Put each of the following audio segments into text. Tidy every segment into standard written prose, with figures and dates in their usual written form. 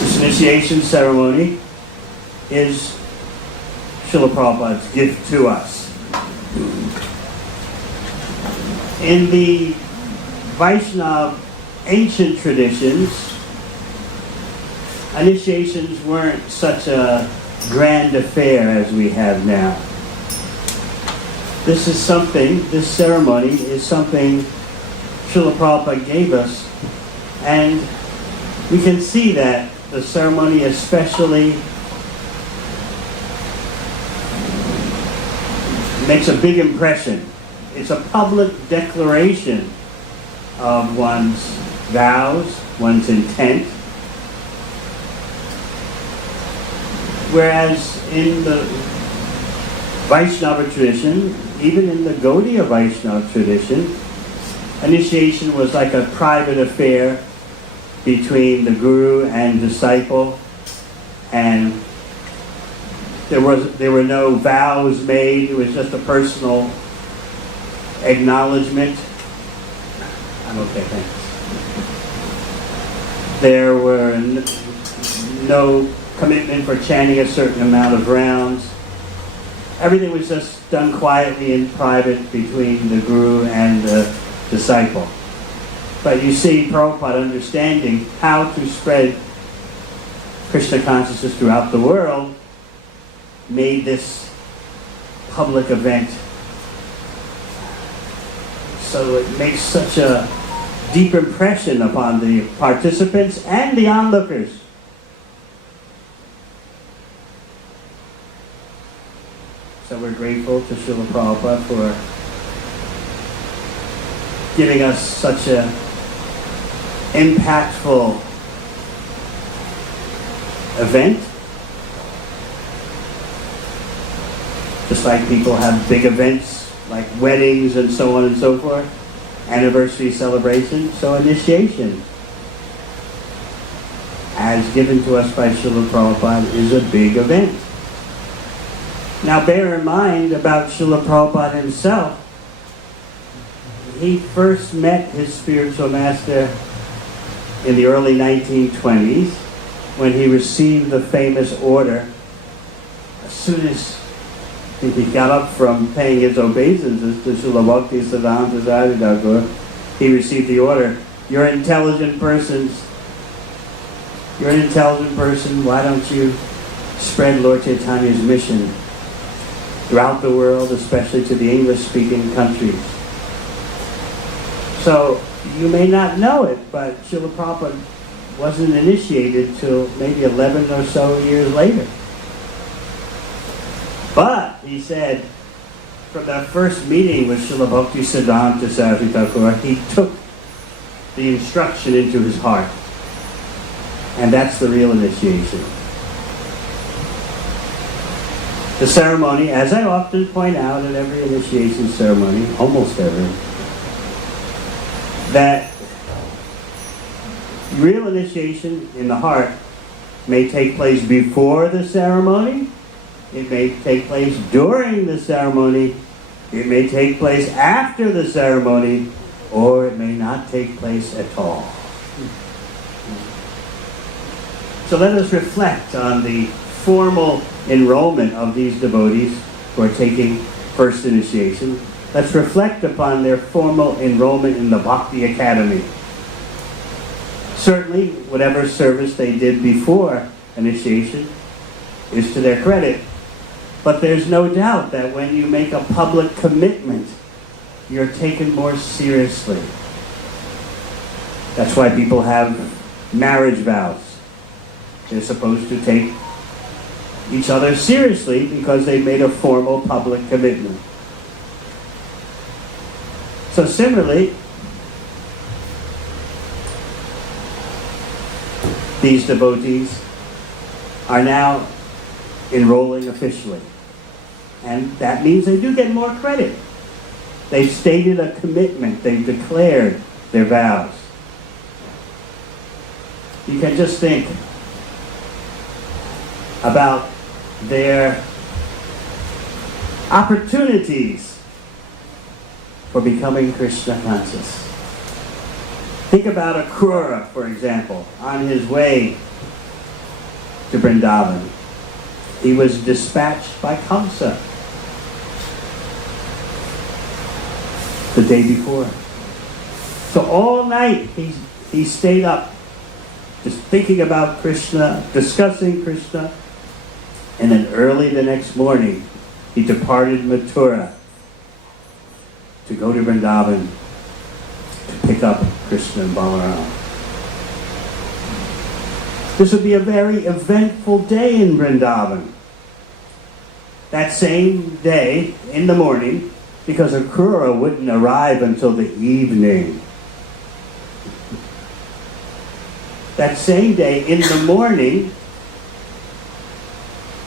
This initiation ceremony is Srila Prabhupada's gift to us. In the Vaishnava ancient traditions, initiations weren't such a grand affair as we have now. This ceremony is something Srila Prabhupada gave us, and we can see that the ceremony especially makes a big impression. It's a public declaration of one's vows, one's intent. Whereas in the Vaishnava tradition, even in the Gaudiya Vaishnava tradition, initiation was like a private affair between the guru and disciple, and there were no vows made. It was just a personal acknowledgement. I'm okay, thanks. There were no commitment for chanting a certain amount of rounds. Everything was just done quietly in private between the guru and the disciple. But you see Prabhupada understanding how to spread Krishna consciousness throughout the world, made this public event. So it makes such a deep impression upon the participants and the onlookers. So we're grateful to Srila Prabhupada for giving us such a impactful event. Just like people have big events like weddings and so on and so forth, anniversary celebration, so initiation, as given to us by Srila Prabhupada, is a big event. Now bear in mind about Srila Prabhupada himself. He first met his spiritual master in the early 1920s when he received the famous order. As soon as he got up from paying his obeisances to Srila Bhakti Siddhanta Saraswati Thakur, he received the order, you're an intelligent person, why don't you spread Lord Chaitanya's mission throughout the world, especially to the English-speaking countries. So, you may not know it, but Srila Prabhupada wasn't initiated till maybe 11 or so years later. But, he said, from that first meeting with Srila Bhakti Siddhanta Saraswati Thakur, he took the instruction into his heart. And that's the real initiation. The ceremony, as I often point out in every initiation ceremony, almost every, that real initiation in the heart may take place before the ceremony, it may take place during the ceremony, it may take place after the ceremony, or it may not take place at all. So let us reflect on the formal enrollment of these devotees who are taking first initiation. Let's reflect upon their formal enrollment in the Bhakti Academy. Certainly, whatever service they did before initiation is to their credit. But there's no doubt that when you make a public commitment, you're taken more seriously. That's why people have marriage vows. They're supposed to take each other seriously because they made a formal public commitment. So similarly, these devotees are now enrolling officially. And that means they do get more credit. They've stated a commitment. They've declared their vows. You can just think about their opportunities for becoming Krishna conscious. Think about a Krura, for example, on his way to Vrindavan. He was dispatched by Kamsa the day before. So all night he stayed up, just thinking about Krishna, discussing Krishna, and then early the next morning he departed Mathura to go to Vrindavan to pick up Krishna and Balaram. This would be a very eventful day in Vrindavan. That same day, in the morning, because Akrura wouldn't arrive until the evening. That same day, in the morning,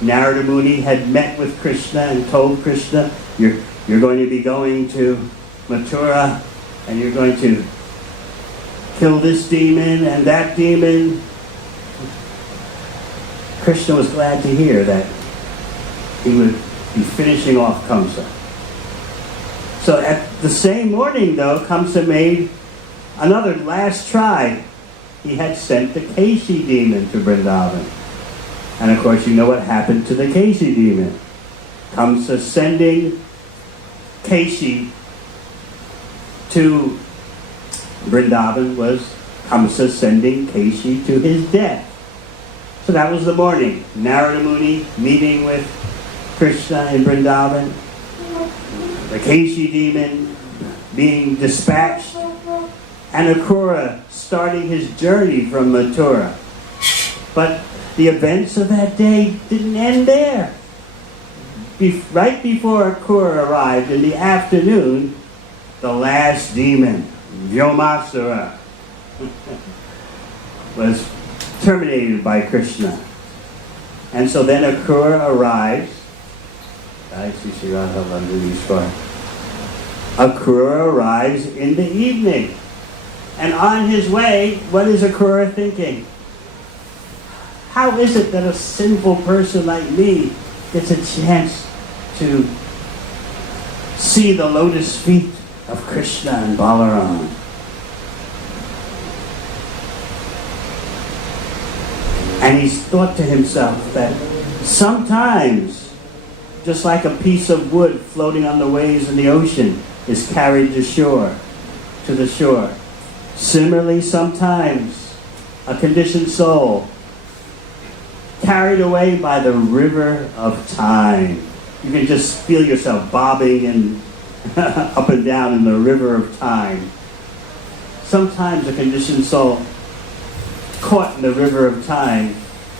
Narada Muni had met with Krishna and told Krishna, you're going to be going to Mathura, and you're going to kill this demon and that demon. Krishna was glad to hear that he would be finishing off Kamsa. So at the same morning, though, Kamsa made another last try. He had sent the Keshi demon to Vrindavan. And of course, you know what happened to the Keshi demon. Kamsa sending Keshi to Vrindavan was Kamsa sending Keshi to his death. So that was the morning. Narada Muni meeting with Krishna in Vrindavan. The Keshi demon being dispatched. And Akrura starting his journey from Mathura. But the events of that day didn't end there. Right before Akrura arrived in the afternoon, the last demon, Vyomasura, was terminated by Krishna. And so then Akrura arrives. Akrura arrives in the evening. And on his way, what is Akrura thinking? How is it that a sinful person like me gets a chance to see the lotus feet of Krishna and Balaram? And he's thought to himself that sometimes, just like a piece of wood floating on the waves in the ocean is carried to the shore. Similarly, sometimes a conditioned soul carried away by the river of time. You can just feel yourself bobbing and up and down in the river of time. Sometimes a conditioned soul caught in the river of time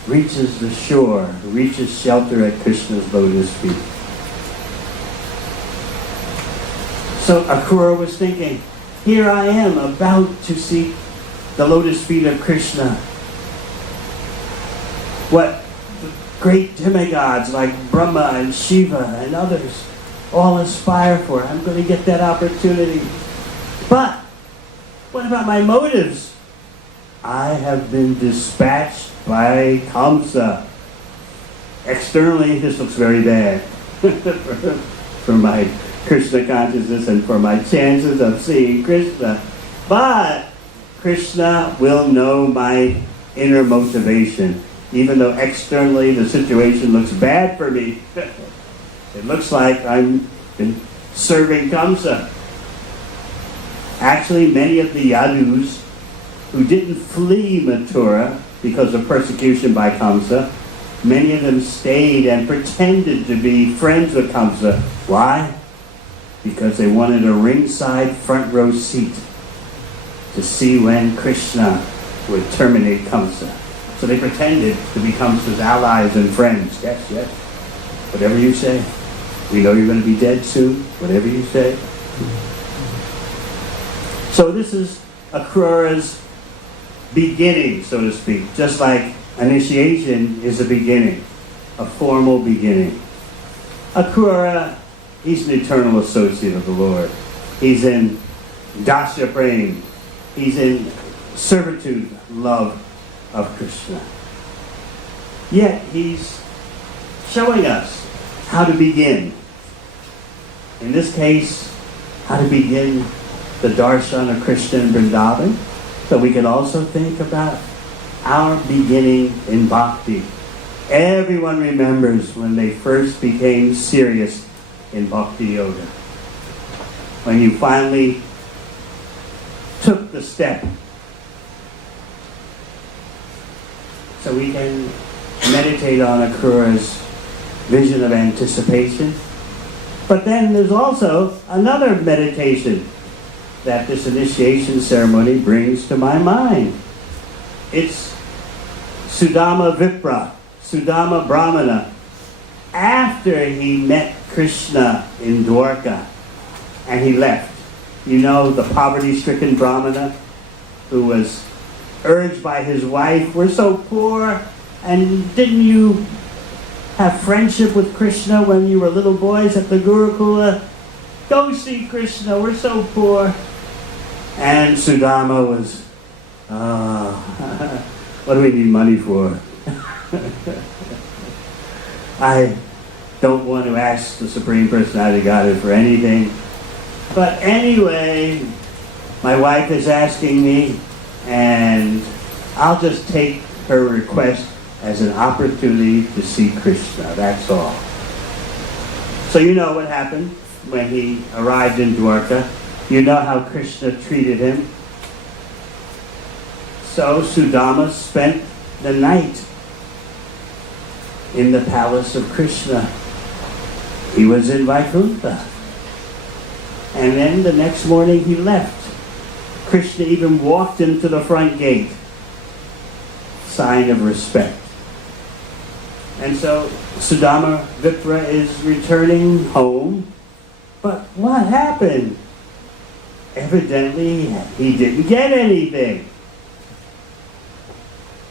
reaches the shore, reaches shelter at Krishna's lotus feet. So Akrura was thinking, here I am about to see the lotus feet of Krishna. What great demigods like Brahma and Shiva and others all aspire for. I'm going to get that opportunity. But what about my motives? I have been dispatched by Kamsa. Externally, this looks very bad for my Krishna consciousness and for my chances of seeing Krishna. But Krishna will know my inner motivation. Even though externally the situation looks bad for me, it looks like I'm serving Kamsa. Actually, many of the Yadus who didn't flee Mathura because of persecution by Kamsa, many of them stayed and pretended to be friends with Kamsa. Why? Because they wanted a ringside front row seat to see when Krishna would terminate Kamsa. So they pretended to be Kamsa's allies and friends. Yes, yes. Whatever you say. We know you're going to be dead soon. Whatever you say. So this is Akrura's beginning, so to speak. Just like initiation is a beginning. A formal beginning. Akrura, he's an eternal associate of the Lord. He's in Dasya Prem. He's in servitude, love of Krishna. Yet he's showing us how to begin. In this case, how to begin the darshan of Krishna in Vrindavan. So we can also think about our beginning in bhakti. Everyone remembers when they first became serious in Bhakti Yoga. When you finally took the step. So we can meditate on Akrura's vision of anticipation. But then there's also another meditation that this initiation ceremony brings to my mind. It's Sudama Vipra, Sudama Brahmana, after he met Krishna in Dwarka and he left. You know, the poverty-stricken Brahmana who was urged by his wife, we're so poor, and didn't you have friendship with Krishna when you were little boys at the Gurukula? Go see Krishna, we're so poor. And Sudama was, what do we need money for? I don't want to ask the Supreme Personality of Godhead for anything. But anyway, my wife is asking me, and I'll just take her request as an opportunity to see Krishna, that's all. So you know what happened when he arrived in Dwarka. You know how Krishna treated him. So Sudama spent the night in the palace of Krishna. He was in Vaikuntha. And then the next morning he left. Krishna even walked into the front gate. Sign of respect. And so Sudama Vipra is returning home. But what happened? Evidently he didn't get anything.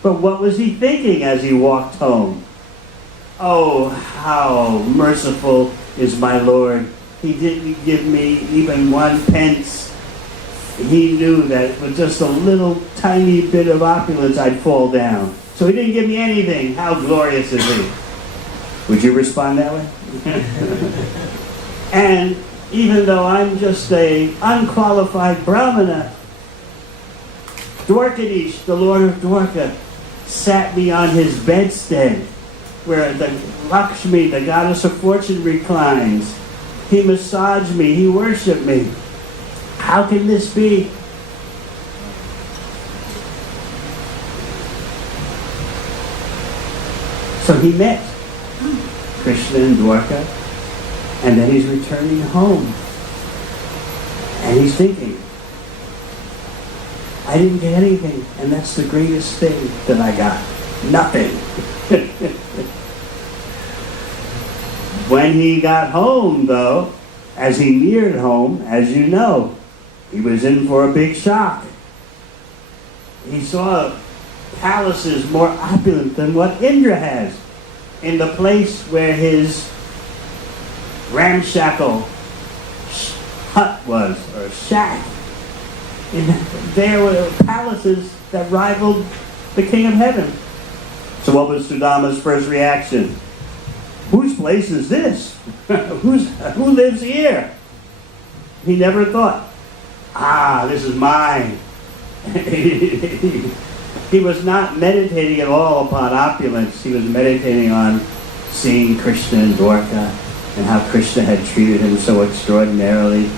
But what was he thinking as he walked home? Oh, how merciful is my Lord. He didn't give me even 1 pence. He knew that with just a little tiny bit of opulence I'd fall down. So he didn't give me anything. How glorious is he? Would you respond that way? And even though I'm just a unqualified Brahmana, Dwarkadish, the Lord of Dwarka, sat me on his bedstead, where the Lakshmi, the goddess of fortune, reclines. He massaged me, he worshipped me. How can this be? So he met Krishna in Dwarka, and then he's returning home. And he's thinking, I didn't get anything, and that's the greatest thing that I got. Nothing. When he got home, though, as he neared home, as you know, he was in for a big shock. He saw palaces more opulent than what Indra has, in the place where his ramshackle hut was, or shack. And there were palaces that rivaled the King of Heaven. So what was Sudama's first reaction? Whose place is this? Who lives here? He never thought, this is mine. He was not meditating at all upon opulence. He was meditating on seeing Krishna in Dwarka and how Krishna had treated him so extraordinarily.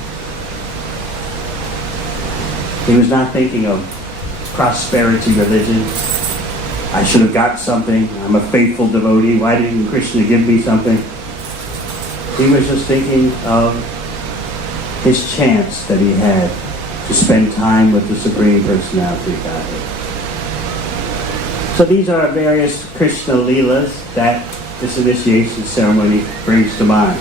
He was not thinking of prosperity religion. I should have got something. I'm a faithful devotee. Why didn't Krishna give me something? He was just thinking of his chance that he had to spend time with the Supreme Personality of Godhead. So these are various Krishna Leelas that this initiation ceremony brings to mind.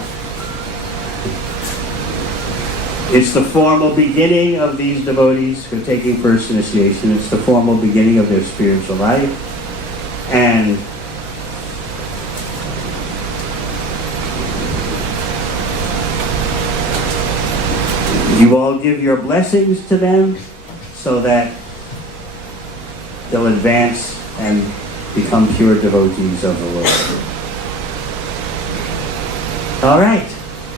It's the formal beginning of these devotees who are taking first initiation. It's the formal beginning of their spiritual life. And you all give your blessings to them so that they'll advance and become pure devotees of the Lord. All right.